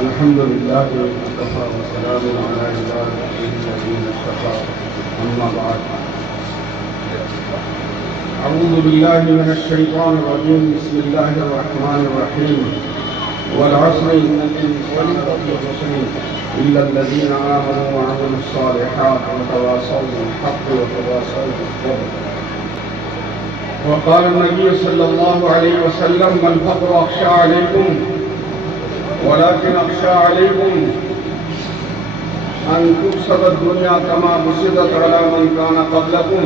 الحمد لله وكفى وسلام على عباده الذين اصطفى أما بعد أعوذ بالله من الشيطان الرجيم بسم الله الرحمن الرحيم والعصر إن الإنسان لفي خسر إلا الذين آمنوا وعملوا الصالحات وتواصوا بالحق وتواصوا بالصبر. وقال النبي صلى الله عليه وسلم ما الفقر أخشى عليكم ولكن أخشى عليكم أن تبسط الدنيا كما بسطت على من كان قبلكم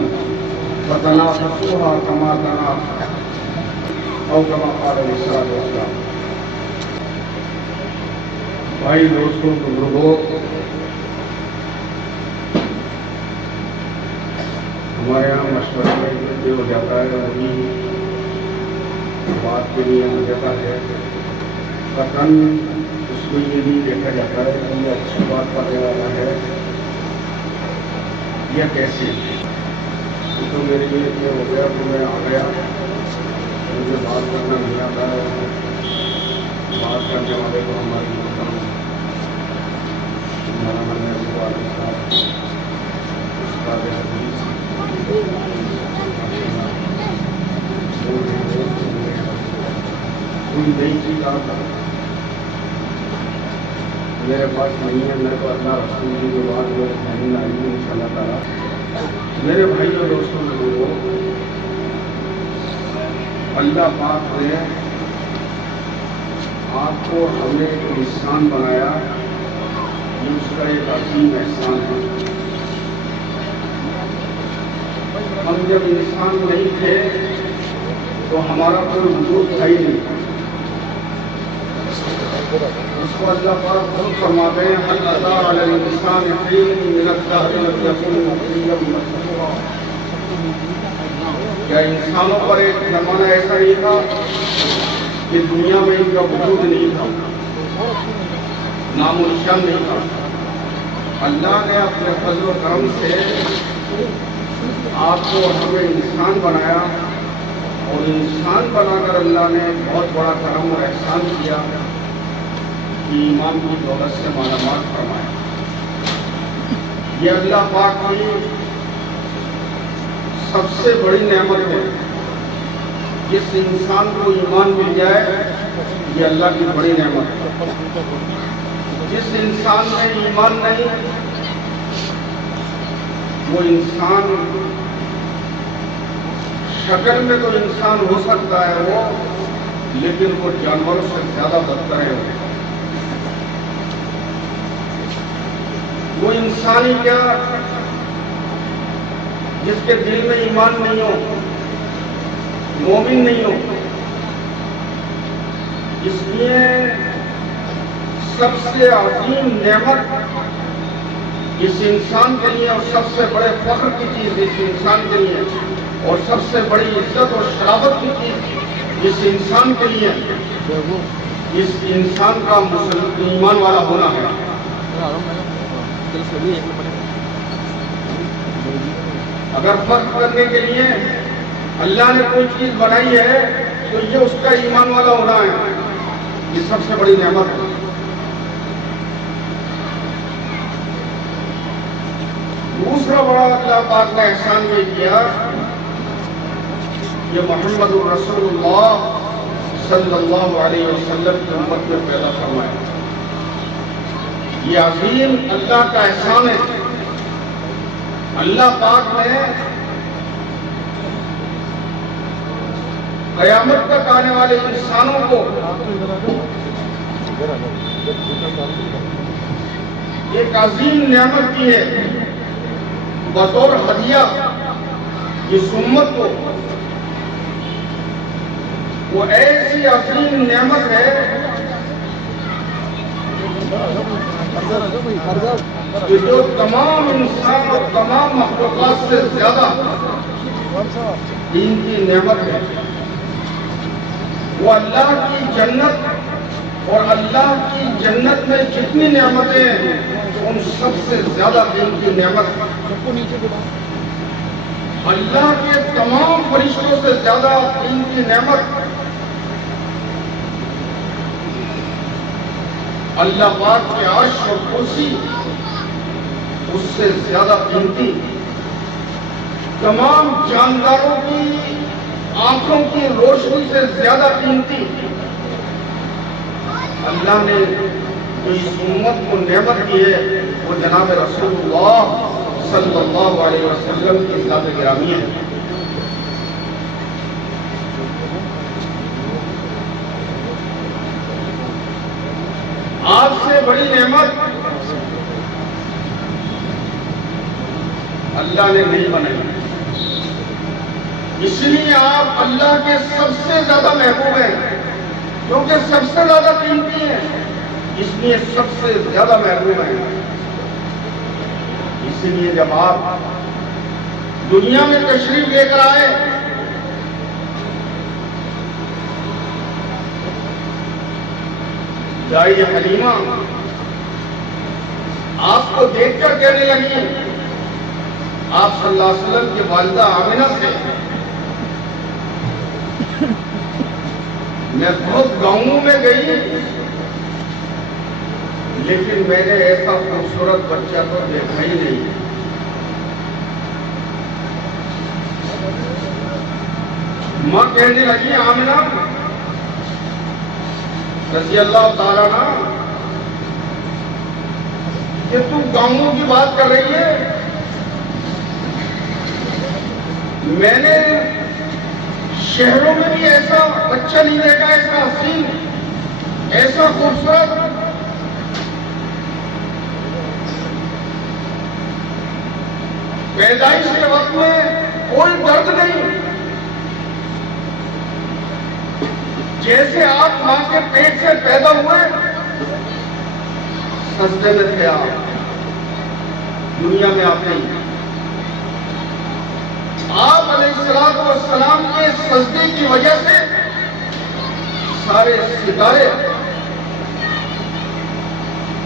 فتنافسوها كما تنافسوا أو كما قال عليه الصلاة والسلام. بھائی دوستوں بزرگوں، ہمارے یہاں مشورہ میں جو ہو جاتا ہے وہی بات کے لیے ہو جاتا ہے. قطعاً اس کو یہ نہیں دیکھا جاتا ہے کہ یہ اچھی بات کرنے والا ہے یا کیسے. تو میرے لیے یہ ہو گیا تو میں آ گیا، مجھے بات کرنا نہیں آتا ہے. بات کرنے والے کو ہماری محترم مولانا محبوب عالم صاحب استاد حدیث کوئی نئی چیز آتا میرے پاس نہیں ہے. میرے کو اللہ رسول کی جو بات وہ نہیں آئی ہے ان شاء اللہ تعالیٰ. میرے بھائی اور دوستوں لوگوں، اللہ پاک نے آپ کو ہمیں ایک انسان بنایا، یہ اس کا ایک عظیم احسان ہے. ہم جب انسان نہیں تھے تو ہمارا کوئی وجود تھا ہی نہیں. اس کو اللہ پاک خود فرماتے ہیں هل أتى على الإنسان حين من الدهر لم يكن شيئا مذكورا. کیا انسانوں پر ایک زمانہ ایسا ہی تھا کہ دنیا میں ان کا وجود نہیں تھا، نام و نشان نہیں تھا. اللہ نے اپنے فضل و کرم سے آپ کو ہمیں انسان بنایا، اور انسان بنا کر اللہ نے بہت بڑا کرم اور احسان کیا کہ ایمان کی دولت سے مالا مال فرمایا. یہ اللہ پاک کی سب سے بڑی نعمت ہے. جس انسان کو ایمان مل جائے یہ اللہ کی بڑی نعمت ہے. جس انسان میں ایمان نہیں وہ انسان شکل میں تو انسان ہو سکتا ہے وہ، لیکن وہ جانوروں سے زیادہ بدتر ہے. وہ انسان ہی کیا جس کے دل میں ایمان نہیں ہو، مومن نہیں ہو. اس لیے سب سے عظیم نعمت اس انسان کے لیے اور سب سے بڑے فخر کی چیز اس انسان کے لیے اور سب سے بڑی عزت اور شرافت کی چیز اس انسان کے لیے اس انسان کا ایمان والا ہونا ہے. اگر فرق کرنے کے لیے اللہ نے کوئی چیز بنائی ہے تو یہ اس کا ایمان والا ہونا ہے. یہ سب سے بڑی نعمت ہے. دوسرا بڑا اللہ پاک نے احسان یہ کیا یہ محمد الرسول اللہ صلی اللہ علیہ وسلم کی امت میں پیدا فرمایا. یہ عظیم اللہ کا احسان ہے. اللہ پاک نے قیامت تک آنے والے انسانوں کو ایک عظیم نعمت کی ہے بطور ہدیہ. اس امت کو وہ ایسی عظیم نعمت ہے کہ جو تمام انسان اور تمام مخلوقات سے زیادہ دین کی نعمت ہے. وہ اللہ کی جنت اور اللہ کی جنت میں جتنی نعمتیں ہیں ان سب سے زیادہ دین کی نعمت. اللہ کے تمام فرشتوں سے زیادہ دین کی نعمت اللہ پاک کے عرش اور کرسی اس سے زیادہ قیمتی، تمام جانداروں کی آنکھوں کی روشنی سے زیادہ قیمتی اللہ نے جو اس امت کو نعمت دی ہے وہ جناب رسول اللہ صلی اللہ علیہ وسلم کی ذات گرامی ہے۔ آپ سے بڑی نعمت اللہ نے نہیں بنائی، اس لیے آپ اللہ کے سب سے زیادہ محبوب ہیں، کیونکہ سب سے زیادہ قیمتی ہیں، اس لیے سب سے زیادہ محبوب ہیں۔ اس لیے جب آپ دنیا میں تشریف لے کر آئے دائی حلیمہ آپ کو دیکھ کر کہنے لگی، آپ صلی اللہ علیہ وسلم کی والدہ آمنہ سے، میں بہت گاؤں میں گئی لیکن میں نے ایسا خوبصورت بچہ تو دیکھا ہی نہیں۔ ماں کہنے لگی آمنہ رضی اللہ تعالیٰ عنہ کہ تم گاؤں کی بات کر رہی ہے، میں نے شہروں میں بھی ایسا بچہ نہیں دیکھا، ایسا حسین، ایسا خوبصورت۔ پیدائش کے وقت میں کوئی درد نہیں، جیسے آپ ماں کے پیٹ سے پیدا ہوئے سجدے میں تھے، آپ دنیا میں آپ نہیں۔ آپ علیہ السلام کے سجدے کی وجہ سے سارے ستارے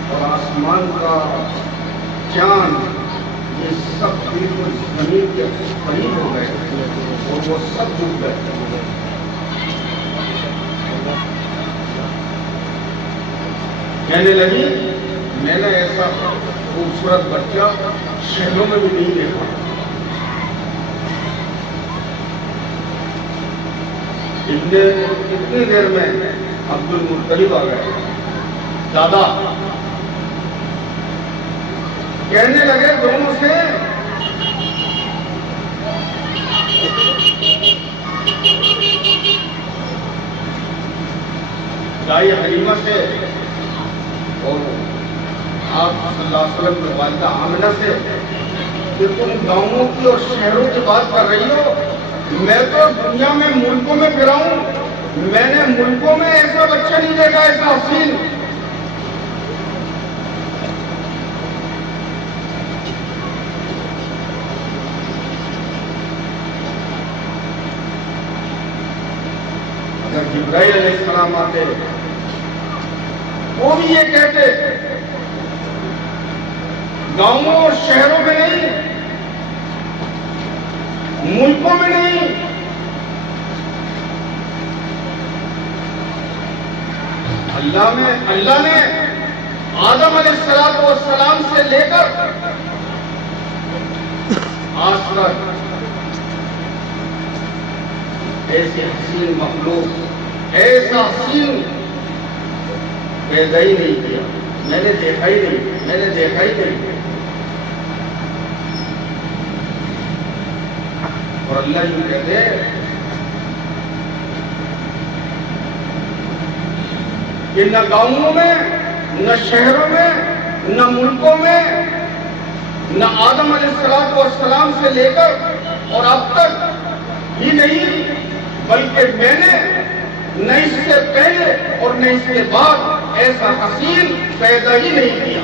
اور آسمان کا چاند یہ سب بالکل زمین کے قریب ہو گئے اور وہ سب ڈوب گئے۔ کہنے لگی میں نے ایسا خوبصورت بچہ شہروں میں بھی نہیں دیکھا۔ اتنی دیر میں عبد المطلب آ گئے، دادا کہنے لگے دونوں سے دائی حلیمہ سے اور آپ صلی اللہ علیہ وسلم کی والدہ آمنہ سے کہ تم گاؤں کی اور شہروں کی بات کر رہی ہو، میں تو دنیا میں ملکوں میں پھرا ہوں، میں نے ملکوں میں ایسا بچہ نہیں دیکھا، ایسا حسین۔ اگر جبرائیل علیہ السلام آتے وہ بھی یہ کہتے گاؤں اور شہروں میں نہیں، ملکوں میں نہیں، اللہ نے آدم علیہ السلام سے لے کر آج تک ایسی حسین مخلوق، ایسا حسین پیدا ہی نہیں کیا، میں نے دیکھا ہی نہیں۔ اور اللہ یہ کہتے ہیں کہ نہ گاؤں میں، نہ شہروں میں، نہ ملکوں میں، نہ آدم علیہ السلام سے لے کر اور اب تک ہی نہیں، بلکہ میں نے نہ اس سے پہلے اور نہ اس کے بعد ایسا حسین پیدا ہی نہیں کیا۔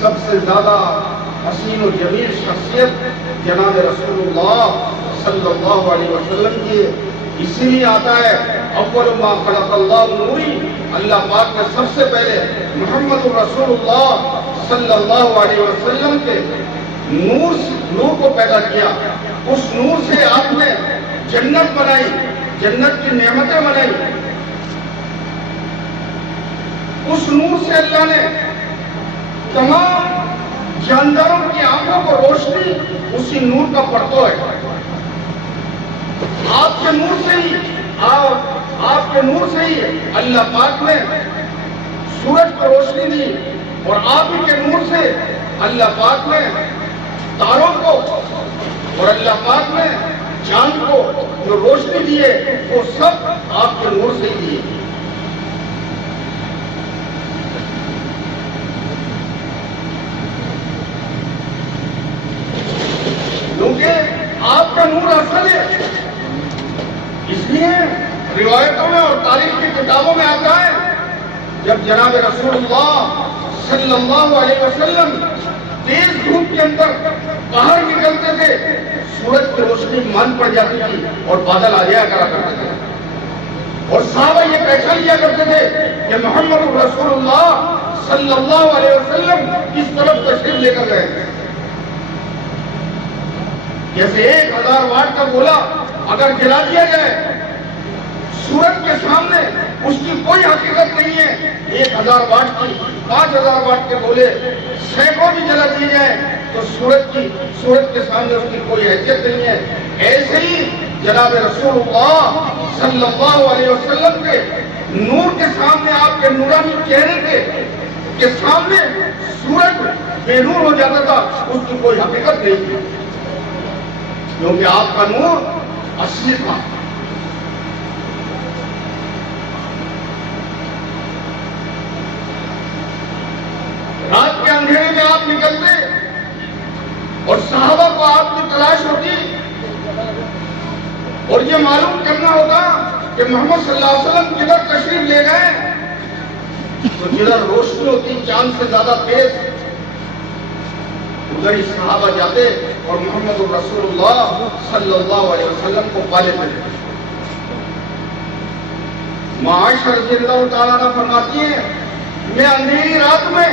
سب سے زیادہ حسین و جمیل شخصیت جناب رسول اللہ صلی اللہ علیہ وسلم کی، اسی لیے آتا ہے اول ما خلق اللہ نوری، اللہ پاک نے سب سے پہلے محمد رسول اللہ صلی اللہ علیہ وسلم کے نور کو پیدا کیا۔ اس نور سے آپ نے جنت بنائی، جنت کی نعمتیں بنائی۔ اس نور سے اللہ نے تمام جانداروں کی آنکھوں کو روشنی اسی نور کا پردہ ہے. آپ کے نور سے ہی آپ کے نور سے ہی اللہ پاک نے سورج کو روشنی دی، اور آپ ہی کے نور سے اللہ پاک نے تاروں کو اور اللہ پاک نے چاند کو جو روشنی دی ہے وہ سب آپ کے نور سے ہی دی ہے. کیونکہ آپ کا نور اصل ہے. اس لیے روایتوں میں اور تاریخ کی کتابوں میں آتا ہے جب جناب رسول اللہ صلی اللہ علیہ وسلم تیز دھوپ کے اندر باہر نکلتے تھے، سورج کی روشنی مان پڑ جاتی تھی اور بادل آ جایا کرا کرتے تھے، اور صحابہ یہ پہچان لیا کرتے تھے کہ محمد رسول اللہ صلی اللہ علیہ وسلم کس طرف تشریف لے کر گئے. جیسے 1000 واٹ کا گولا اگر جلا دیا جائے سورج کے سامنے اس کی کوئی حقیقت نہیں ہے. 1000 واٹ کی 5000 واٹ کے گولے سینکڑوں بھی جلا دیے جائیں تو سورج کے سامنے اس کی کوئی حیثیت نہیں ہے. ایسے ہی جناب رسول اللہ صلی اللہ علیہ وسلم کے نور کے سامنے، آپ کے نورانی چہرے کے سامنے سورج بے نور ہو جاتا تھا، اس کی کوئی حقیقت نہیں تھی، کیونکہ آپ کا نور اصلی تھا. رات کے اندھیرے میں آپ نکلتے اور صحابہ کو آپ کی تلاش ہوتی اور یہ معلوم کرنا ہوتا کہ محمد صلی اللہ علیہ وسلم کدھر تشریف لے گئے، تو جدھر روشنی ہوتی چاند سے زیادہ تیز ادھر ہی صحابہ جاتے اور محمد رسول اللہ صلی اللہ علیہ وسلم کو پا لیتے. عائشہ رضی اللہ تعالیٰ عنہ فرماتی ہیں میں اندھیری رات میں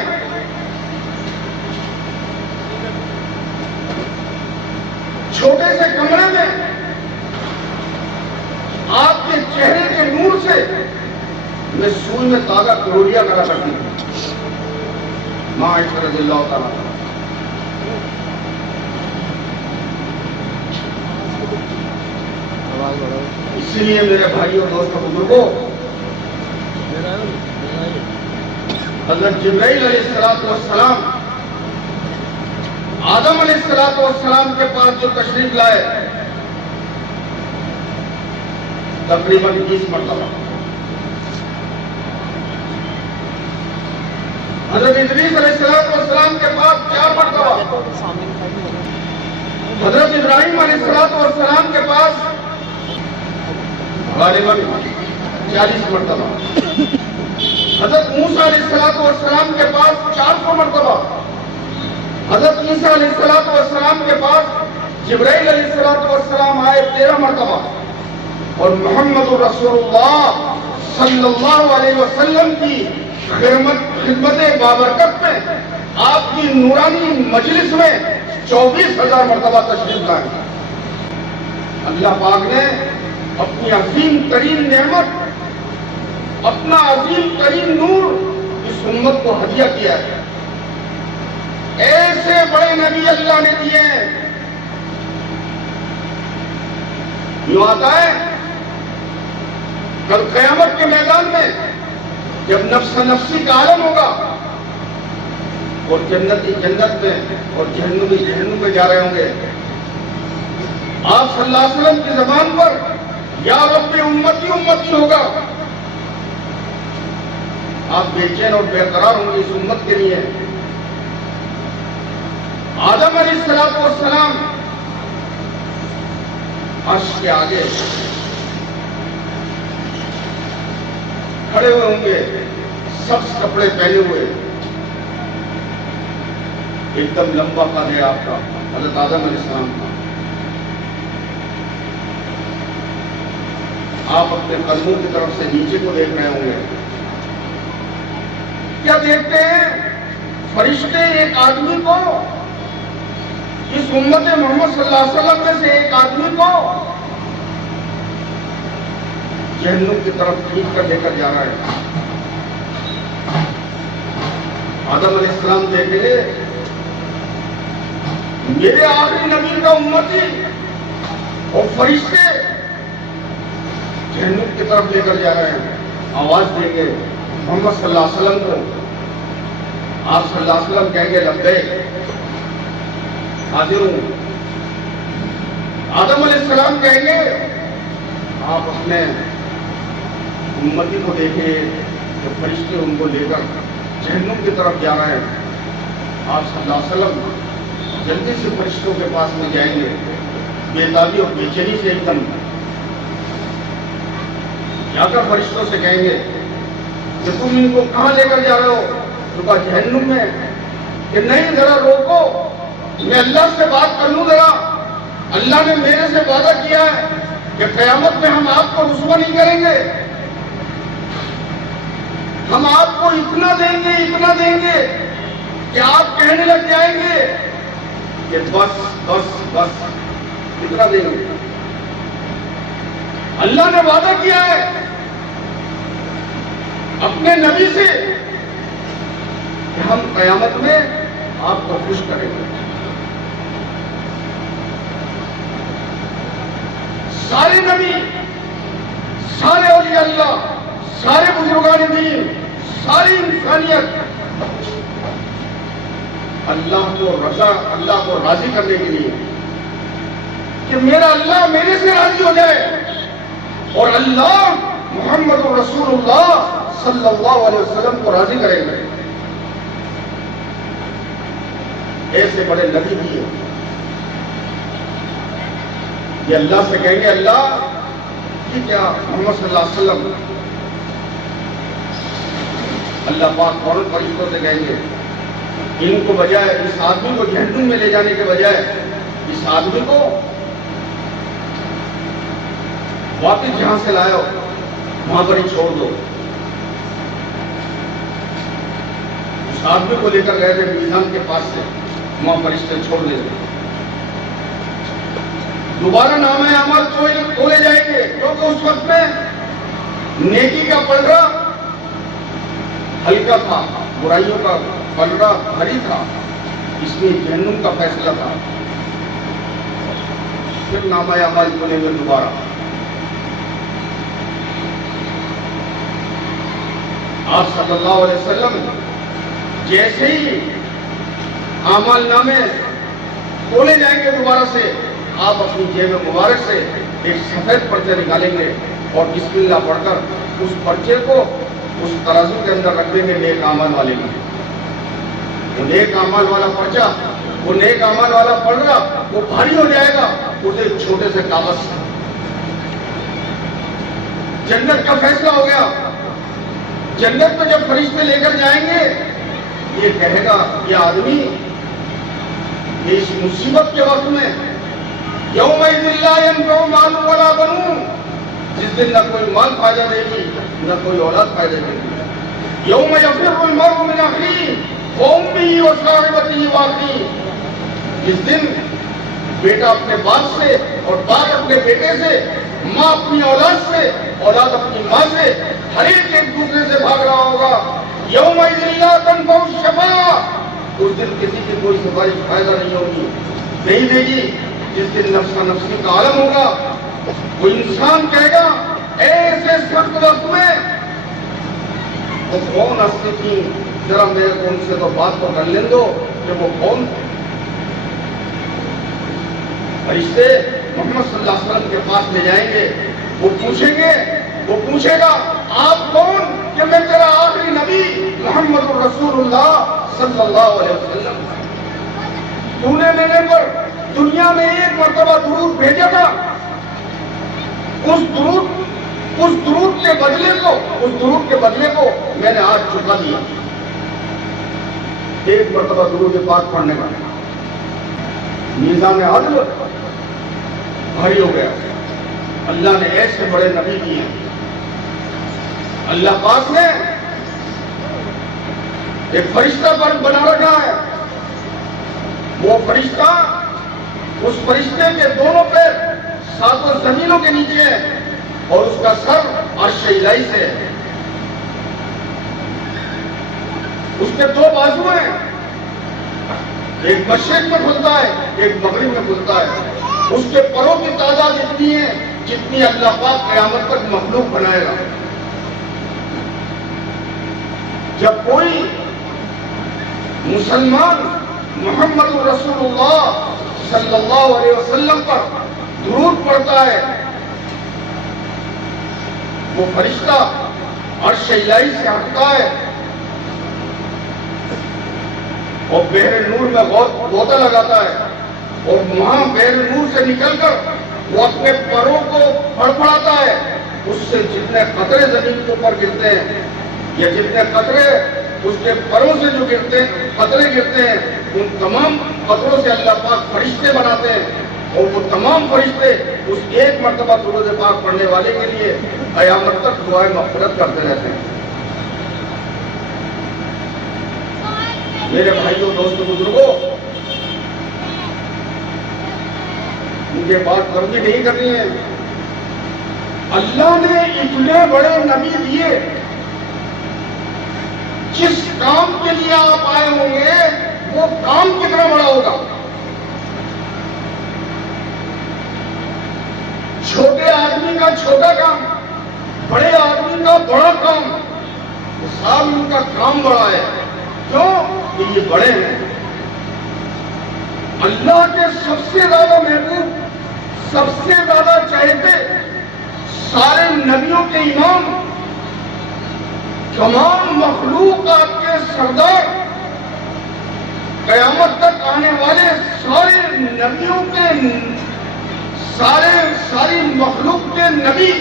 چھوٹے سے کمرے میں آپ کے چہرے کے نور سے میں سوئی میں تازہ کلوریاں کرا کرتی تھی. عائشہ رضی اللہ تعالیٰ عنہ. اسی لیے میرے بھائیوں دوستوں بزرگوں، حضرت جبرائیل علیہ السلام آدم علیہ السلام کے پاس جو تشریف لائے تقریباً 20 مرتبہ، حضرت ادریس علیہ السلام کے پاس 4 مرتبہ، حضرت ابراہیم علیہ السلام کے پاس غالباً 40 مرتبہ، حضرت موسیٰ علیہ السلام کے پاس 400 مرتبہ، حضرت عیسیٰ علیہ السلام کے پاس جبرائیل علیہ السلام آئے 13 مرتبہ، اور محمد رسول اللہ صلی اللہ علیہ وسلم کی خدمت بابرکت میں آپ کی نورانی مجلس میں 24,000 مرتبہ تشریف لائے. اللہ پاک نے اپنی عظیم ترین نعمت، اپنا عظیم ترین نور اس امت کو ہدیہ کیا ہے. ایسے بڑے نبی اللہ نے دیے ہیں. یوں آتا ہے کل قیامت کے میدان میں جب نفس نفسی کا عالم ہوگا اور جنتی جنت میں اور جہنمی جہنم میں جا رہے ہوں گے، آپ صلی اللہ علیہ وسلم کی زبان پر یا رب امتی امتی ہوگا. آپ بے چین اور بے قرار ہوں گے اس امت کے لیے. آدم علیہ السلام عرش کے آگے کھڑے ہوئے ہوں گے، سبز کپڑے پہنے ہوئے، ایک دم لمبا قد ہے آپ کا، حضرت آدم علیہ السلام کا. آپ اپنے قدموں کی طرف سے نیچے کو دیکھ رہے ہوں گے. کیا دیکھتے ہیں؟ فرشتے ایک آدمی کو، اس امت محمد صلی اللہ علیہ وسلم میں سے ایک آدمی کو جہنم کی طرف کھینچ کر لے کر جا رہا ہے. آدم علیہ السلام دیکھے میرے آخری نبی کا امتی اور فرشتے جہنم کی طرف لے کر جا رہے ہیں، آواز دیں گے محمد صلی اللہ علیہ وسلم کو، آپ صلی اللہ علیہ وسلم کہیں گے لبیک حاضر ہوں۔ آدم علیہ السلام کہیں گے آپ اپنے امتی کو دیکھیں جو فرشتے ان کو لے کر جہنم کی طرف جا رہے ہیں، آپ صلی اللہ علیہ وسلم جلدی سے فرشتوں کے پاس میں جائیں گے، بے تابی اور بے چینی سے ایک دم جا کر فرشتوں سے کہیں گے کہ تم ان کو کہاں لے کر جا رہے ہو؟ تو کہا جہنم میں، کہ نہیں ذرا روکو، میں اللہ سے بات کر لوں ذرا، اللہ نے میرے سے وعدہ کیا ہے کہ قیامت میں ہم آپ کو رسوا نہیں کریں گے، ہم آپ کو اتنا دیں گے کہ آپ کہنے لگ جائیں گے کہ بس بس بس اتنا دیں گے۔ اللہ نے وعدہ کیا ہے اپنے نبی سے کہ ہم قیامت میں آپ کو خوش کریں گے۔ سارے نبی، سارے اولیاء اللہ، سارے بزرگان دین، ساری انسانیت اللہ کو راضی کرنے کے لیے کہ میرا اللہ میرے سے راضی ہو جائے اور اللہ محمد رسول اللہ صلی اللہ علیہ وسلم کو راضی کرے گا، ایسے بڑے نبی بھی ہیں یہ اللہ سے کہیں گے اللہ یہ کیا محمد صلی اللہ علیہ وسلم، اللہ پاک فوراً فرشتوں سے کہیں گے ان کو بجائے اس آدمی کو جہنم میں لے جانے کے بجائے اس آدمی کو واپس جہاں سے لائے ہو وہاں پر ہی چھوڑ دو۔ اس آدمی کو لے کر گئے تھے میزان کے پاس سے، وہاں فرشتے چھوڑ دے دے، دوبارہ نامہ اعمال تولے جائیں گے کیونکہ اس وقت میں نیکی کا پلڑا ہلکا تھا، برائیوں کا پلڑا بھاری تھا، اس میں جہنم کا فیصلہ تھا۔ پھر نامہ اعمال تولیں گے دوبارہ، آپ صلی اللہ علیہ وسلم جیسے ہی اعمال نامے تولے جائیں گے دوبارہ سے، آپ اپنی جیب مبارک سے ایک سفید پرچہ نکالیں گے اور بسم اللہ پڑھ کر اس پرچے کو اس ترازو کے اندر رکھ دیں گے نیک اعمال والے میں۔ وہ نیک اعمال والا پرچہ، وہ نیک اعمال والا پلڑا وہ بھاری ہو جائے گا اسے ایک چھوٹے سے کاغذ سے۔ جنت کا فیصلہ ہو گیا، جنت میں جب فرشتے لے کر جائیں گے یہ کہے گا یہ آدمی یہ اس مصیبت کے وقت میں یومئذ لا ينفع مال ولا بنون، جس دن نہ کوئی مال فائدہ دے گی نہ کوئی اولاد فائدہ دے گی، یوم یفر المرء من اخیہ وامہ وصاحبتہ واخیہ، جس دن بیٹا اپنے باپ سے اور باپ اپنے بیٹے سے، ماں اپنی اولاد سے، اولاد اپنی ماں سے، ہر ایک دوسرے سے بھاگ رہا ہوگا۔ یومئذ لا تنفع الشفاعہ، اس دن کسی کی کوئی سفارش فائدہ نہیں ہوگی، نہیں دے گی۔ جس دن نفسا نفسی کا عالم ہوگا، وہ انسان کہے گا ایسے سخت وقت میں وہ کون ہستی تھی، ذرا میرے کو ان سے تو بات تو کر لیں دو کہ وہ کون تھے۔ فرشتے محمد صلی اللہ علیہ وسلم کے پاس لے جائیں گے، وہ پوچھیں گے، وہ پوچھے گا آپ کون؟ کہ میں تیرا آخری نبی محمد رسول اللہ صلی اللہ علیہ وسلم، تو نے میرے پر دنیا میں ایک مرتبہ درود بھیجا تھا، اس درود کے بدلے کو میں نے آج چکا دیا۔ ایک مرتبہ درود پاک پڑھنے کا میزان عدل بھاری ہو گیا۔ اللہ نے ایسے بڑے نبی کیے، اللہ پاک نے ایک فرشتہ بنا رکھا ہے، وہ فرشتہ، اس فرشتے کے دونوں پیر ساتوں زمینوں کے نیچے ہے اور اس کا سر عرش الہی سے ہے۔ اس کے دو بازو ہیں، ایک مشرق میں کھلتا ہے، ایک مغرب میں کھلتا ہے. اس کے پروں کی تعداد اتنی ہے جتنی اللہ پاک قیامت تک مخلوق بنائے گا. جب کوئی مسلمان محمد رسول اللہ صلی اللہ علیہ وسلم پر درود پڑھتا ہے، وہ فرشتہ عرش الہی سے ہٹتا ہے اور بحر نور میں غوطہ لگاتا ہے، اور وہاں بحر نور سے نکل کر وہ اپنے پروں کو پھڑپڑاتا ہے. اس سے جتنے قطرے زمین کے اوپر گرتے ہیں یا جتنے قطرے اس کے پروں سے جو قطرے گرتے ہیں، ان تمام قطروں سے اللہ پاک فرشتے بناتے ہیں، اور وہ تمام فرشتے اس ایک مرتبہ درود پاک پڑھنے والے کے لیے قیامت تک دعائیں مغفرت کرتے رہتے ہیں. میرے بھائیوں، دوستوں، بزرگوں، مجھے بات لمبی نہیں کرنی ہے. اللہ نے اتنے بڑے نبی دیے، جس کام کے لیے آپ آئے ہوں گے وہ کام کتنا بڑا ہوگا. چھوٹے آدمی کا چھوٹا کام، بڑے آدمی کا بڑا کام، سب ان کا کام بڑا ہے. کیوں؟ کہ یہ بڑے ہیں. اللہ کے سب سے زیادہ محبوب، سب سے زیادہ چاہتے، سارے نبیوں کے امام، تمام مخلوقات کے سردار، قیامت تک آنے والے سارے نبیوں کے ساری مخلوق کے نبی،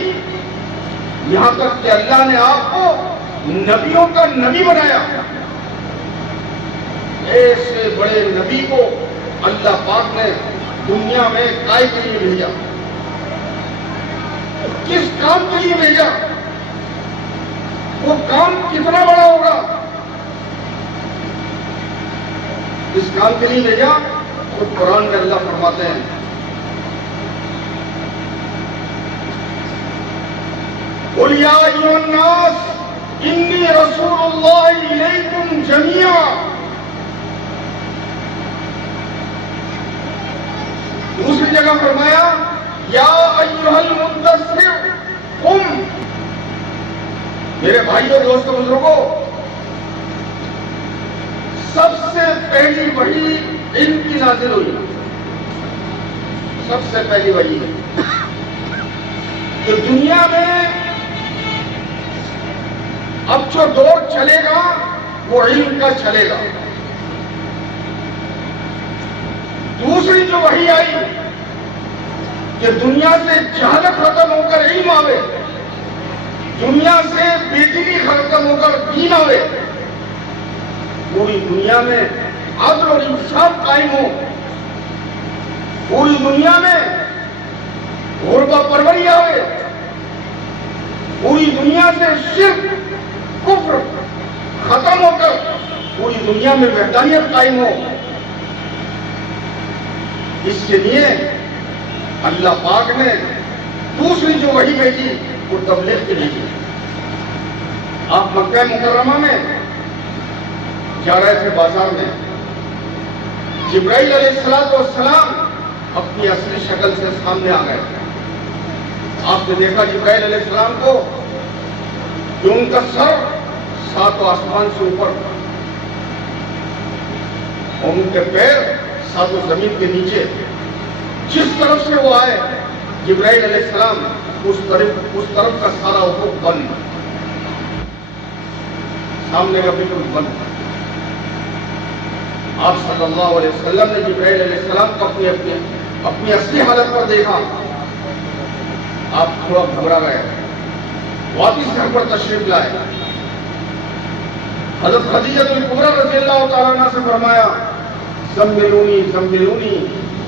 یہاں تک کہ اللہ نے آپ کو نبیوں کا نبی بنایا. ایسے بڑے نبی کو اللہ پاک نے دنیا میں کائے کے لیے بھیجا؟ کس کام کے لیے بھیجا؟ وہ کام کتنا بڑا ہوگا؟ اس کام کے لیے بھیجا تو قرآن میں اللہ فرماتے ہیں، قُلْ يَا أَيُّهَا النَّاسُ إِنِّي رَسُولُ اللَّهِ إِلَيْكُمْ جَمِيعًا. دوسری جگہ فرمایا، یا ایھا المدثر قم. میرے بھائیوں، دوستوں، بزرگوں، سب سے پہلی وحی علم کی نازل ہوئی. سب سے پہلی وحی کہ دنیا میں اب جو دور چلے گا وہ علم کا چلے گا. دوسری جو وحی آئی کہ دنیا سے جہالت ختم ہو کر علم آوے، دنیا سے بے دینی ختم ہو کر دین آوے، پوری دنیا میں عدل اور انصاف قائم ہو، پوری دنیا میں غربہ پروری آوے، پوری دنیا سے شرک کفر ختم ہو کر پوری دنیا میں وحدانیت قائم ہو. اس کے لیے اللہ پاک نے دوسری جو وحی بھیجی وہ تبلیغ کے لیے. آپ مکہ مکرمہ میں جا رہے تھے بازار میں، جبرائیل علیہ السلام اپنی اصلی شکل سے سامنے آ گئے. آپ نے دیکھا جبرائیل علیہ السلام کو کہ ان کا سر 7 آسمان سے اوپر اور ان کے پیر 7 زمین کے نیچے. جس طرف سے وہ آئے جبرائیل علیہ السلام اس طرف کا سارا افق بند، سامنے کا بالکل بند. آپ صلی اللہ علیہ وسلم نے جبرائیل علیہ السلام کو اپنی اصلی حالت پر دیکھا. آپ تھوڑا گھبرا گئے، واپس گھر پر تشریف لائے. حضرت خدیجہ الکبریٰ رضی اللہ تعالیٰ عنہ سے فرمایا، زملونی زملونی،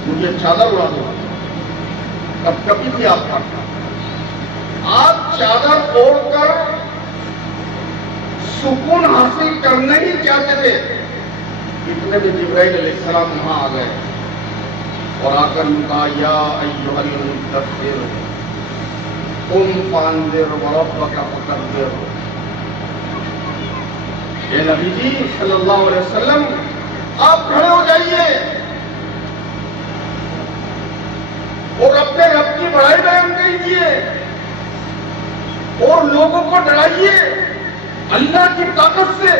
مجھے چادر اڑا دو. کب کبھی تھی آپ کا، آپ چادر اوڑھ کر سکون حاصل کرنا ہی چاہتے تھے. اتنے میں جبرائیل علیہ السلام وہاں آ گئے اور آ کر کہا، یا ایھا المدثر قم فانذر وربک فکبر. اے نبی جی صلی اللہ علیہ وسلم آپ کھڑے ہو جائیے اور اپنے رب کی بڑائی بیان کیجیے اور لوگوں کو ڈرائیے اللہ کی طاقت سے،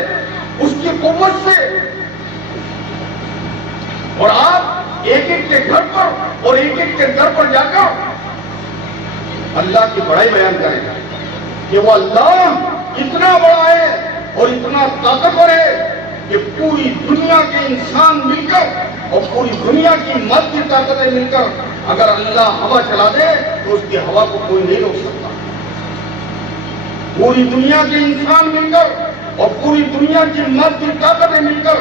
اس کی قوت سے، اور آپ ایک ایک کے گھر پر اور ایک ایک کے گھر پر جا کر اللہ کی بڑائی بیان کریں کہ وہ اللہ اتنا بڑا ہے اور اتنا طاقتور ہے کہ پوری دنیا کے انسان مل کر اور پوری دنیا کی مادی طاقتیں مل کر اگر اللہ ہوا چلا دے تو اس کی ہوا کو کوئی نہیں روک سکتا. پوری دنیا کے انسان مل کر اور پوری دنیا کی مادی طاقتیں مل کر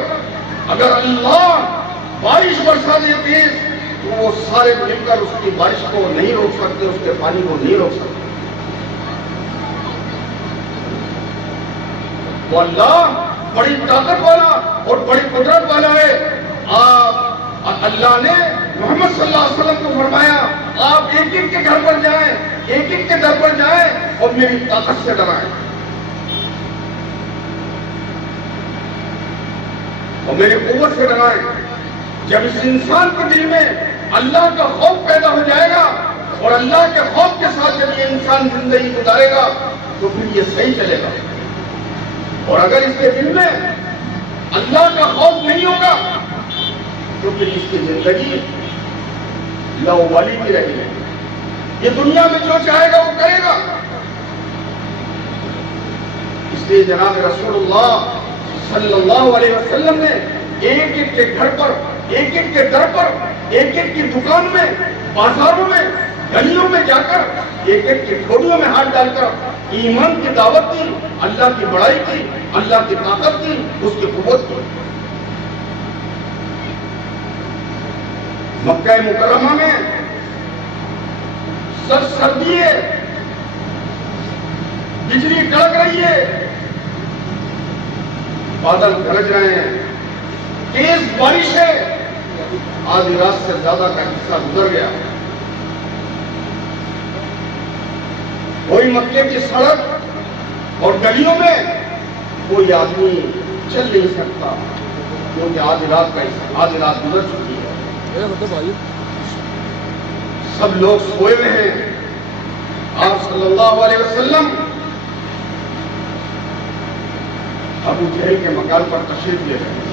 اگر اللہ بارش برسا دے تیز تو وہ سارے مل کر اس کی بارش کو نہیں روک سکتے، اس کے پانی کو نہیں روک سکتے. وہ اللہ بڑی طاقت والا اور بڑی قدرت والا ہے. اللہ نے محمد صلی اللہ علیہ وسلم کو فرمایا آپ ایک ایک کے گھر پر جائیں، ایک ایک کے گھر پر جائیں اور میری طاقت سے ڈرائیں اور میری قوت سے ڈرائیں. جب اس انسان کے دل میں اللہ کا خوف پیدا ہو جائے گا اور اللہ کے خوف کے ساتھ جب یہ انسان زندگی گزارے گا تو پھر یہ صحیح چلے گا. اور اگر اس کے دل میں اللہ کا خوف نہیں ہوگا تو پھر اس کی زندگی لاوالی کی رہے گی. یہ دنیا میں جو چاہے گا وہ کرے گا. اس لیے جناب رسول اللہ صلی اللہ علیہ وسلم نے ایک ایک کے گھر پر، ایک ایک کے در پر، ایک ایک کی دکان میں، بازاروں میں، گلیوں میں جا کر ایک ایک کی ٹھوڑیوں میں ہاتھ ڈال کر ایمان کی دعوت کی، اللہ کی بڑائی کی، اللہ کی طاقت کی، اس کی قوت کی. مکہ مکرمہ میں سردی ہے، بجلی کڑک رہی ہے، بادل گرج رہے ہیں، تیز بارش ہے، آدھی رات سے زیادہ کا حصہ گزر گیا. کوئی مکے کی سڑک اور گلیوں میں کوئی آدمی چل نہیں سکتا کیونکہ آدھی رات گزر چکی ہے. سب لوگ سوئے ہوئے ہیں. آپ صلی اللہ علیہ وسلم ابو جہل کے مکان پر تشریف لے گئے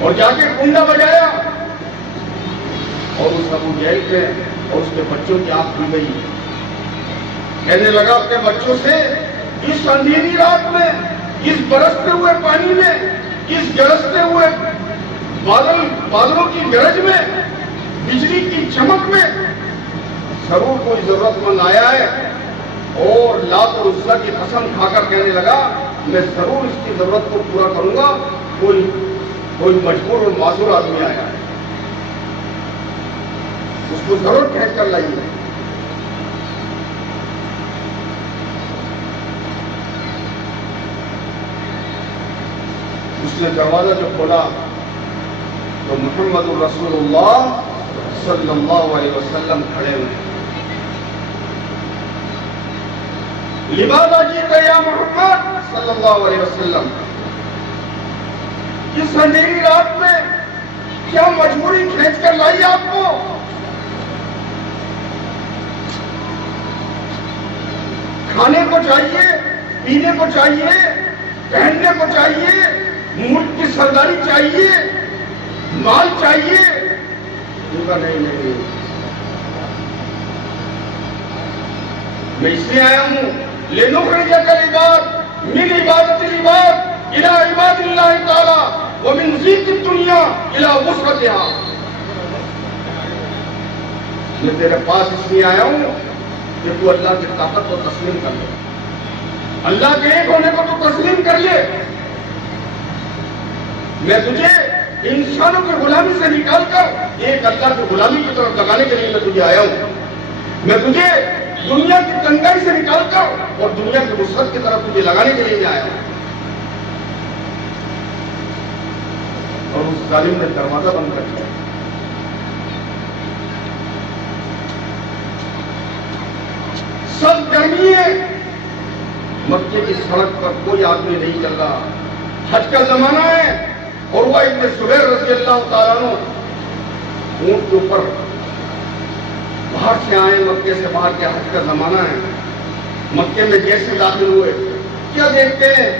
اور جا کے کنڈا بجایا اور اس ابو جہل کے اور اس کے بچوں کی آنکھ کھل گئی. کہنے لگا اپنے بچوں سے اس اندھیری رات میں، اس برستے ہوئے پانی میں، اس گرجتے ہوئے بادلوں کی گرج میں، بجلی کی چمک میں ضرور کوئی ضرورت مند آیا ہے اور لات اور عزا کی قسم کھا کر کہنے لگا میں ضرور اس کی ضرورت کو پورا کروں گا. کوئی مجبور اور معذور آدمی آیا ہے، اس کو ضرور کھینچ کر لائیے. اس نے دروازہ جو کھولا تو محمد رسول اللہ صلی اللہ علیہ وسلم کھڑے ہوئے. لماذا جئت یا محمد صلی اللہ علیہ وسلم؟ اس اندھیری رات میں کیا مجبوری کھینچ کر لائی آپ کو؟ کھانے کو چاہیے، پینے کو چاہیے، پہننے کو چاہیے، ملک کی سرداری چاہیے، مال چاہیے. نہیں، میں اس لیے آیا ہوں لنخرجک العباد من عبادت العباد الى عباد اللہ تعالی ومن ضیق الدنیا الى وسعتها. میں تیرے پاس اس لیے آیا ہوں کہ تو اللہ کی طاقت کو تسلیم کر لے، اللہ کے ایک ہونے کو تو تسلیم کر لے. میں تجھے انسانوں کی غلامی سے نکال کر ایک اللہ کی غلامی کی طرف لگانے کے لیے میں تجھے آیا ہوں. میں تجھے دنیا کی تنگائی سے نکال کر اور دنیا کی وسعت کی طرف تجھے لگانے کے لیے آیا ہوں. اور اس ظالم نے دروازہ بند کر دیا. سب گرمی ہے، مکے کی سڑک پر کوئی آدمی نہیں چل رہا. حج کا زمانہ ہے. عروہ ابن زبیر رضی اللہ تعالیٰ عنہ اونٹ کے اوپر باہر سے آئے, مکے سے باہر کے. حج کا زمانہ ہے. مکے میں جیسے داخل ہوئے کیا دیکھتے ہیں؟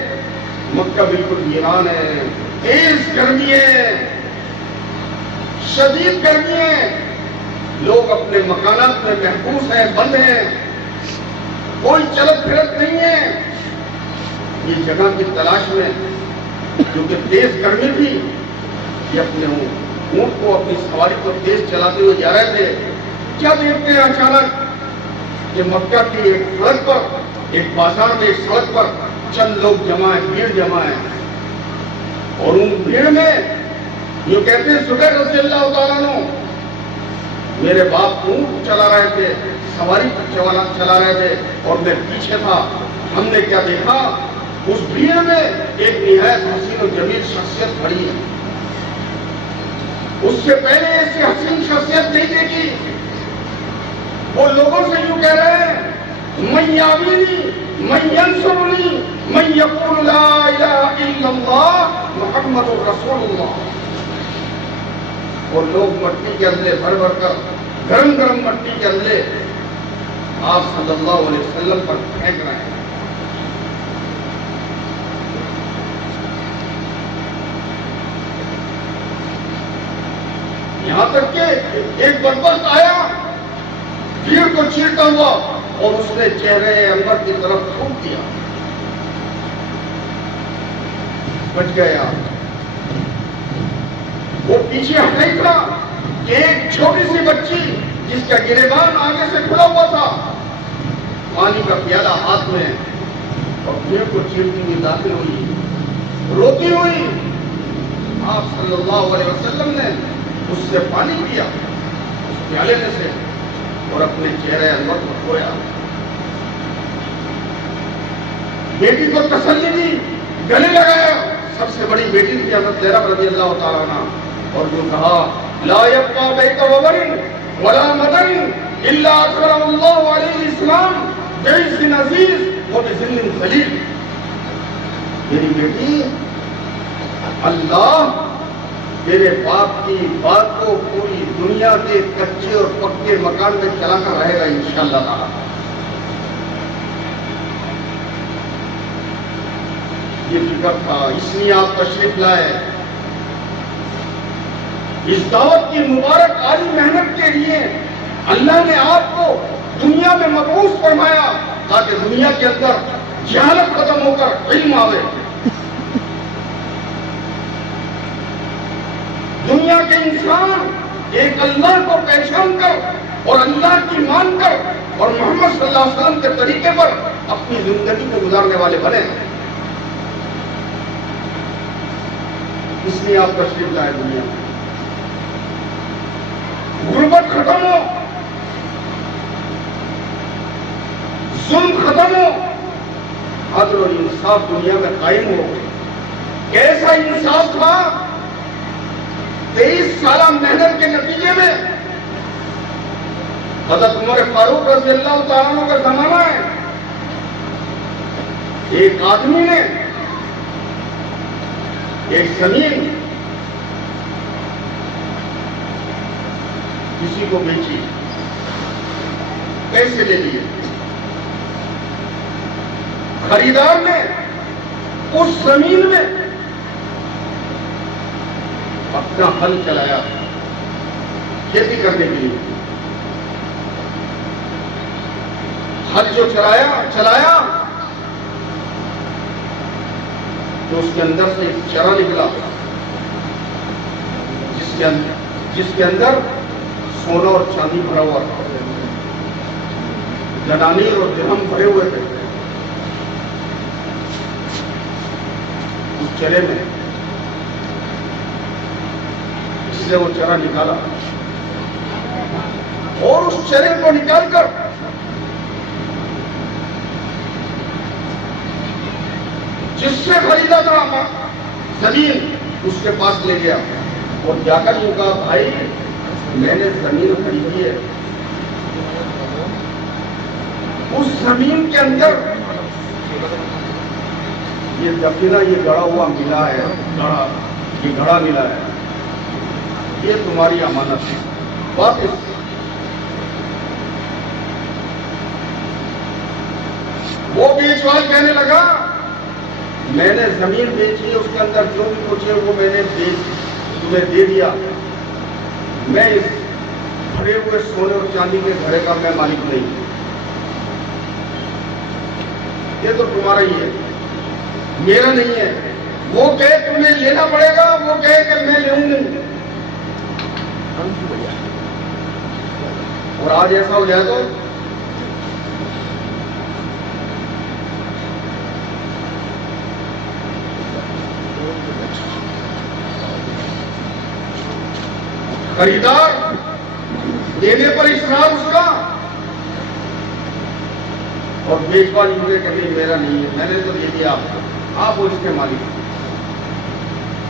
مکہ بالکل ویران ہے, تیز گرمی ہے, شدید گرمی ہے. لوگ اپنے مکانات میں محفوظ ہیں, بند ہیں, کوئی چلت پھرت نہیں ہے. یہ جگہ کی تلاش میں کیونکہ تیز گرمی تھی, یہ اپنے اونٹ کو, اپنی سواری کو تیز چلاتے ہوئے جا رہے تھے. کیا دیکھتے ہیں اچانک کہ مکہ کی ایک سڑک پر, ایک بازار میں ایک سڑک پر چند لوگ جمع ہیں, بھیڑ جمع ہے. اور ان بھیڑ میں یہ کہتے ہیں زبیر رضی اللہ تعالیٰ عنہ میرے باپ اونٹ چلا رہے تھے, سواری چلا رہے تھے اور میں پیچھے تھا. ہم نے کیا دیکھا, اس بھیڑ میں ایک نہایت حسین و جمیل شخصیت کھڑی ہے. اس سے پہلے ایسی حسین شخصیت نہیں دیکھی. وہ لوگوں سے یوں کہہ رہے ہیں, من یاوینی من ینصرنی من یقول لا الہ الا اللہ محمد رسول اللہ. اور لوگ مٹی کے اندلے بھر بھر کر, گرم گرم مٹی کے اندلے آپ صلی اللہ علیہ وسلم پر پھینک رہے ہیں. یہاں تک کہ ایک بدبخت آیا, بھیڑ کو چیرتا ہوا, اور اس نے چہرے انور کی طرف تھوک دیا. بچ گیا. وہ پیچھے ہٹ نہیں تھا کہ ایک چھوٹی سی بچی جس کا گریبان آگے سے کھلا ہوا تھا, پانی کا پیالہ ہاتھ میں, اور بھیڑ کو چیرتی ہوئی داخل ہوئی, روتی ہوئی. آپ صلی اللہ علیہ وسلم نے اس سے پانی پیا, اس پیالے میں سے, اور اپنے چہرے انور کو کھویا. بیٹی کو تسلی دی, گلے لگایا. سب سے بڑی بیٹی تھی حضرت زینب رضی اللہ تعالیٰ عنہ, اور جو کہا لا یبقى بیت وبر ولا مدر الا اکرم اللہ علیہ الاسلام بعز عزیز وبذل ذلیل. میری بیٹی, اللہ تیرے باپ کی بات کو پوری دنیا کے کچے اور پکے مکان میں چلا کر رہے گا انشاءاللہ تعالی. یہ فکر تھا, اس لیے آپ تشریف لائے. اس دعوت کی مبارک عالی محنت کے لیے اللہ نے آپ کو دنیا میں مبعوث فرمایا تاکہ دنیا کے اندر جہالت ختم ہو کر علم آوے. دنیا کے انسان ایک اللہ کو پہچان کر اور اللہ کی مان کر اور محمد صلی اللہ علیہ وسلم کے طریقے پر اپنی زندگی کو گزارنے والے بنے. اس لیے آپ تشریف لائے دنیا میں. غربت ختم ہو, ظلم ختم ہو, عدل اور انصاف دنیا میں قائم ہو. کیسا انصاف تھا 23 سالہ محنت کے نتیجے میں. حضرت عمر فاروق رضی اللہ تعالیٰ عنہ کا زمانہ ہے. ایک آدمی نے ایک زمین کسی کو بیچی, پیسے لے لیے. خریدار نے اس زمین میں اپنا ہل چلایا کھیتی کرنے کے لیے. ہل جو چلایا تو اس کے اندر سے ایک چرا نکلا جس کے اندر سونا اور چاندی بھرا ہوا تھا, دنانیر اور درہم بھرے ہوئے تھے. اس چرے میں اس نے وہ چرا نکالا اور اس چرے کو نکال کر جس سے خریدا تھا زمین اس کے پاس لے گیا اور جا کر یوں کہا, بھائی میں نے زمین خریدی ہے. اس زمین کے اندر یہ دفینہ یہ گڑا ہوا ملا ہے، یہ گھڑا ملا ہے، یہ تمہاری امانت ہے واپس۔ وہ بیچوال کہنے لگا میں نے زمین بیچی، اس کے اندر جو بھی کچھ ہے وہ میں نے تمہیں دے دیا، میں اس بھرے ہوئے سونے اور چاندی کے گھڑے کا میں مالک نہیں، یہ تو تمہارا ہی ہے، میرا نہیں ہے۔ وہ کہے تمہیں لینا پڑے گا، وہ کہے کہ میں لوں نہیں۔ اور آج ایسا ہو جائے تو خریدار دینے پر اصرار اس کا، اور بیچوا یہ کہ نہیں میرا نہیں ہے، میں نے تو دے دیا آپ وہ اس کے مالک۔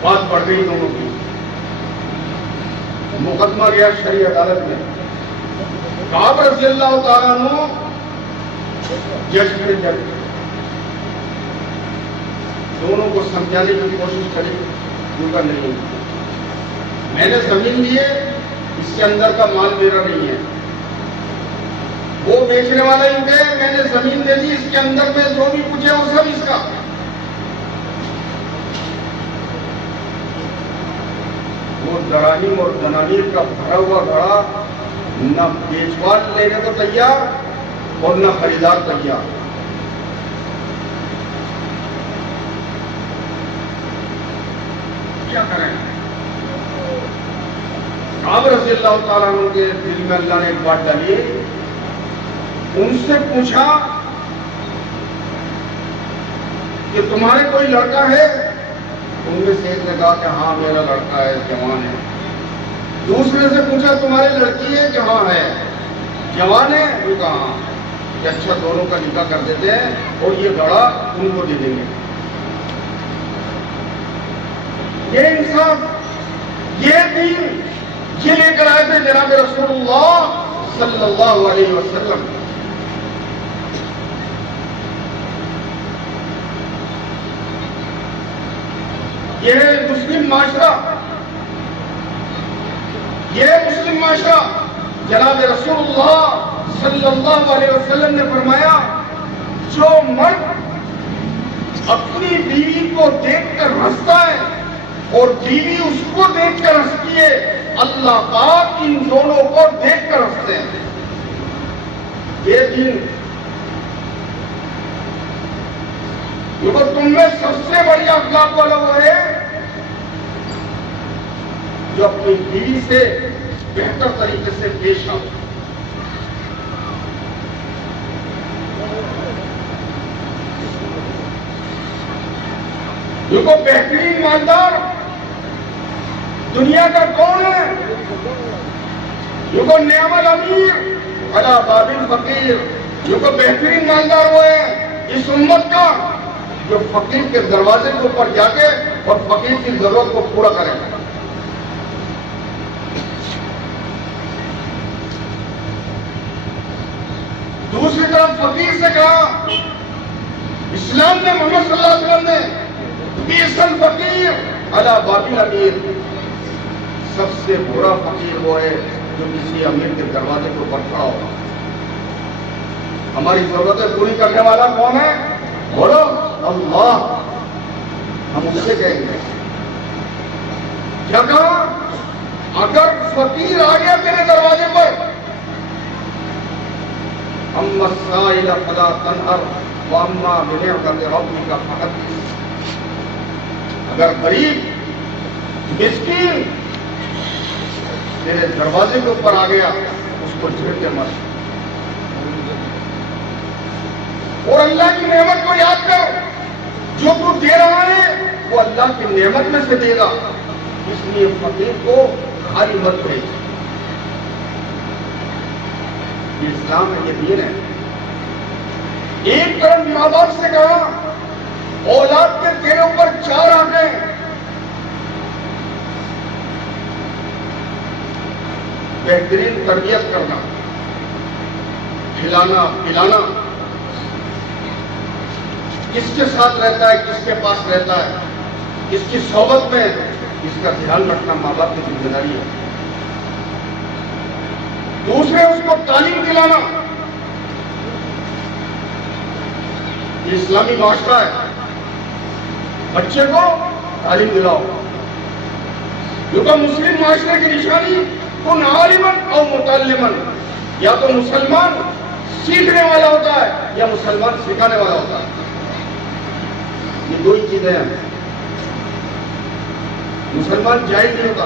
بات بڑھ گئی دونوں کی، مقدمہ گیا شرعی عدالت میں، کعب رضی اللہ تعالیٰ عنہ جج کے جج دونوں کو سمجھانے کی کوشش کری، کیونکہ نہیں میں نے زمین لی ہے، اس کے اندر کا مال میرا نہیں ہے۔ وہ بیچنے والا ہی کہ میں نے زمین دے دی، اس کے اندر میں جو بھی کچھ ہے وہ سب اس کا۔ وہ دراہیم اور دنانیر کا بھرا ہوا گھڑا نہ بیچوال لینے کو تیار اور نہ خریدار تیار۔ کیا کریں؟ کعب رضی اللہ تعالیٰ عنہ کے دل میں اللہ نے ایک بات ڈالی، ان سے پوچھا کہ تمہارے کوئی لڑکا ہے؟ ان میں سے ایک نے کہا کہ ہاں میرا لڑکا ہے، جوان ہے۔ دوسرے سے پوچھا تمہاری لڑکی ہے؟ کہ ہاں ہے۔ جوان ہے؟ وہ کہا ہاں۔ کہ اچھا دونوں کا نکاح کر دیتے ہیں اور یہ گھڑا ان کو دے دیں گے۔ یہ انصاف، یہ دین، یہ لے کر آئے تھے جناب رسول اللہ صلی اللہ علیہ وسلم۔ یہ مسلم معاشرہ، یہ مسلم معاشرہ، جناب رسول اللہ صلی اللہ علیہ وسلم نے فرمایا جو مرد اپنی بیوی کو دیکھ کر ہنستا ہے اور بیوی اس کو دیکھ کر ہنستی ہے، اللہ پاک ان دونوں کو دیکھ کر ہنستے ہیں۔ یہ دن کیونکہ تم میں سب سے بڑی اخلاق والا وہ ہے جو اپنی بیوی سے بہتر طریقے سے پیش آؤ۔ دیکھو بہترین مالدار دنیا کا کون ہے؟ دیکھو نعم الامیر علی باب الفقیر، دیکھو بہترین مالدار وہ ہے اس امت کا جو فقیر کے دروازے کے اوپر جا کے اور فقیر کی ضرورت کو پورا کرے۔ دوسری طرف فقیر سے کہا، اسلام نے محمد صلی اللہ علیہ وسلم نے بیس الفقیر علی باب الامیر، سب سے برا فقیر وہ ہے جو کسی امیر کے دروازے کے اوپر کھڑا ہوگا۔ ہماری ضرورتیں پوری کرنے والا کون ہے؟ بولو اللہ۔ ہم اس سے کہیں گے کیا کہا؟ اگر فقیر آ گیا تیرے دروازے پر، اما السائل فلا تنہر واما بنعمت ربک فحدث، اگر غریب مسکین تیرے دروازے کے اوپر آ گیا اس کو جھڑکے مت، اور اللہ کی نعمت کو یاد کر، جو تو دے رہا ہے وہ اللہ کی نعمت میں سے دے گا، اس لیے فقیر کو خالی مت بھیج۔ یہ اسلام ہے، یہ دین ہے۔ ایک طرف ماں باپ سے کہا اولاد کے تیرے اوپر 4 آنکھیں، بہترین تربیت کرنا، کھلانا پلانا، کس کے ساتھ رہتا ہے، کس کے پاس رہتا ہے، کس کی صحبت میں، اس کا دھیان رکھنا ماں باپ کی ذمہ داری ہے۔ دوسرے اس کو تعلیم دلانا، یہ اسلامی معاشرہ ہے، بچے کو تعلیم دلاؤ۔ کیونکہ مسلم معاشرے کی نشانی کن عالمن او متعلمن، یا تو مسلمان سیکھنے والا ہوتا ہے یا مسلمان سکھانے والا ہوتا ہے، یہ دو ہی چیزیں ہیں۔ مسلمان جائز نہیں ہوتا،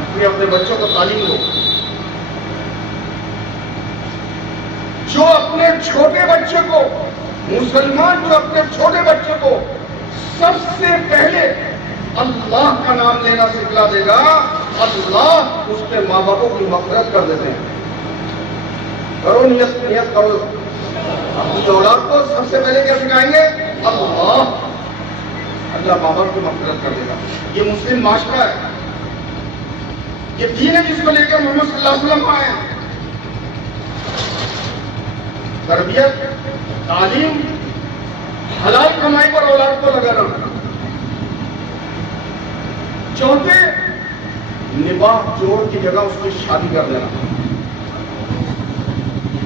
اس لیے اپنے بچوں کو تعلیم دو۔ جو اپنے چھوٹے بچے کو، مسلمان جو اپنے چھوٹے بچے کو سب سے پہلے اللہ کا نام لینا سکھلا دے گا، اللہ اس کے ماں باپوں کی مغفرت کر دیتے ہیں۔ کرو نیت کرو، اپنی اولاد کو سب سے پہلے کیا سکھائیں گے؟ اللہ ماں باپ کی مغفرت کر دے گا۔ یہ مسلم معاشرہ ہے، یہ دین ہے جس کو لے کر محمد صلی اللہ علیہ وسلم آئے ہیں۔ تربیت، تعلیم، حلال کمائی پر اولاد کو لگانا۔ چوتھے، نباہ جوڑ کی جگہ اس کی شادی کر دینا۔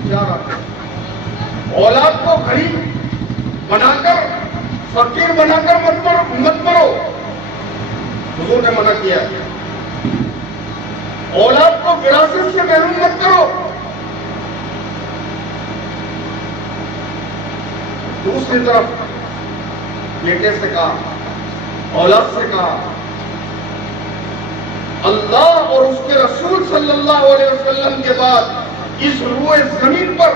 کیا رکھتے اولاد کو غریب بنا کر، فقیر بنا کر مت مرو، حضور نے منع کیا ہے۔ اولاد کو وراثت سے محروم مت کرو۔ دوسری طرف بیٹے سے کہا، اولاد سے کہا، اللہ اور اس کے رسول صلی اللہ علیہ وسلم کے بعد اس روئے زمین پر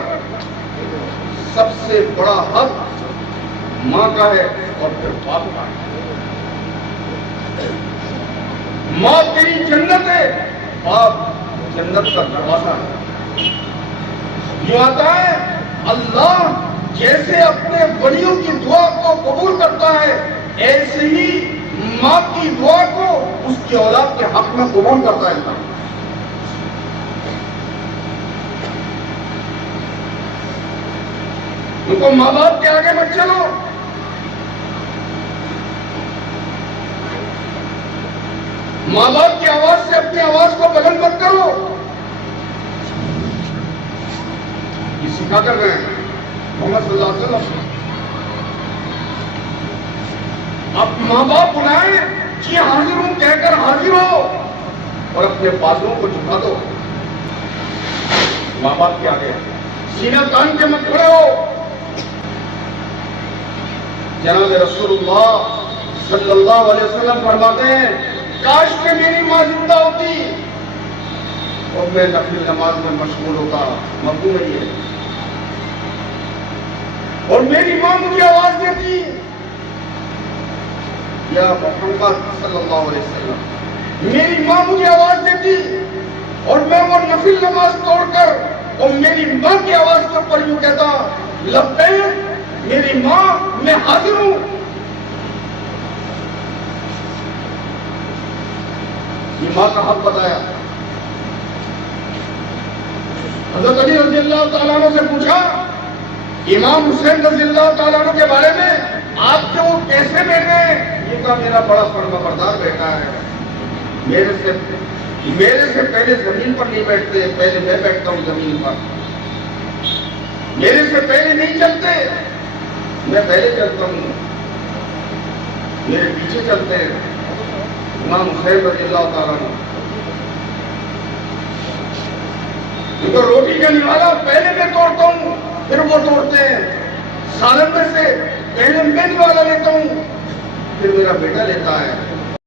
سب سے بڑا حق ماں کا ہے اور پھر باپ کا ہے۔ ماں تیری جنت ہے، باپ جنت کا دروازہ ہے۔ یوں آتا ہے، اللہ جیسے اپنے بڑیوں کی دعا کو قبول کرتا ہے، ایسے ہی ماں کی دعا کو اس کی اولاد کے حق میں قبول کرتا ہے۔ ان کو ماں باپ کے آگے مت چلو، ماں باپ کی آواز سے اپنی آواز کو بلند مت کرو۔ یہ سکھا کر گئے ہیں محمد صلی اللہ علیہ وسلم۔ اب ماں باپ بلائیں، جی حاضر ہوں کہہ کر حاضر ہو اور اپنے بازوؤں کو جھکا دو۔ ماں باپ کے آگے سینہ تان کے مت کھڑے ہو۔ جناب رسول اللہ صلی اللہ علیہ وسلم فرماتے ہیں، کاش کہ میری ماں زندہ ہوتی اور میں نفل نماز میں مشغول ہوتا۔ مفہوم ہے یہ، اور میری ماں مجھے آواز دیتی، یا محمد صلی اللہ علیہ وسلم، میری ماں مجھے آواز دیتی اور میں وہ نفل نماز توڑ کر اور میری ماں کی آواز کے اوپر یوں کہتا، لبیک میری ماں، میں حاضر ہوں۔ یہ ماں کا حق بتایا۔ حضرت علی رضی اللہ تعالیٰ عنہ سے پوچھا امام حسین رضی اللہ تعالیٰ عنہ کے بارے میں، آپ کے وہ کیسے بیٹے ہیں؟ یہ کہا میرا بڑا فرما بردار بیٹا ہے، میرے سے پہلے زمین پر نہیں بیٹھتے، پہلے میں بیٹھتا ہوں زمین پر، میرے سے پہلے نہیں چلتے، میں پہلے چلتا ہوں، میرے پیچھے چلتے ہیں۔ امام حسین رضی اللہ تعالیٰ عنہ، کیونکہ روٹی کا نوالا پہلے میں توڑتا ہوں پھر وہ توڑتے ہیں، سالن میں سے پہلے میں نوالا لیتا ہوں پھر میرا بیٹا لیتا ہے۔